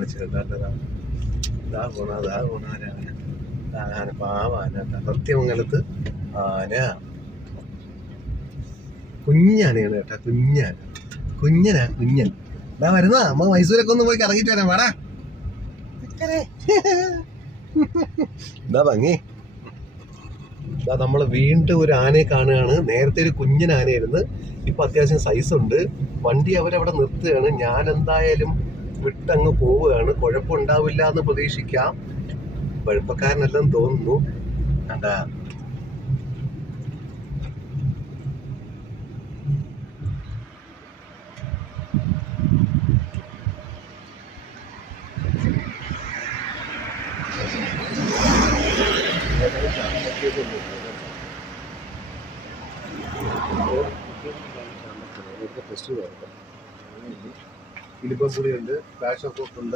കാണിച്ചത്. ഇതാ പോണ ആന പാവാന. സത്യമംഗലത്ത് ആന കുഞ്ഞാനയാണ് കേട്ടാ, കുഞ്ഞൻ. ഇതാ വരുന്ന അമ്മ മൈസൂരൊക്കെ ഒന്ന് പോയി കറങ്ങിട്ട് വരാം, വാടാ. എന്താ ഭംഗി. ഇതാ നമ്മള് വീണ്ടും ഒരു ആനയെ കാണുകയാണ്. നേരത്തെ ഒരു കുഞ്ഞൻ ആനയായിരുന്നു, ഇപ്പൊ അത്യാവശ്യം സൈസ് ഉണ്ട്. വണ്ടി അവരവിടെ നിർത്തുകയാണ്. ഞാൻ എന്തായാലും വിട്ടങ്ങ് പോവുകയാണ്. കുഴപ്പമുണ്ടാവില്ല എന്ന് പ്രതീക്ഷിക്കാം. കുഴപ്പക്കാരനല്ലെന്ന് തോന്നുന്നു. കണ്ടാ ഇനിയിപ്പം കൂടിയുണ്ട്, ഫ്ലാഷ് ഓഫ് ഉണ്ട്.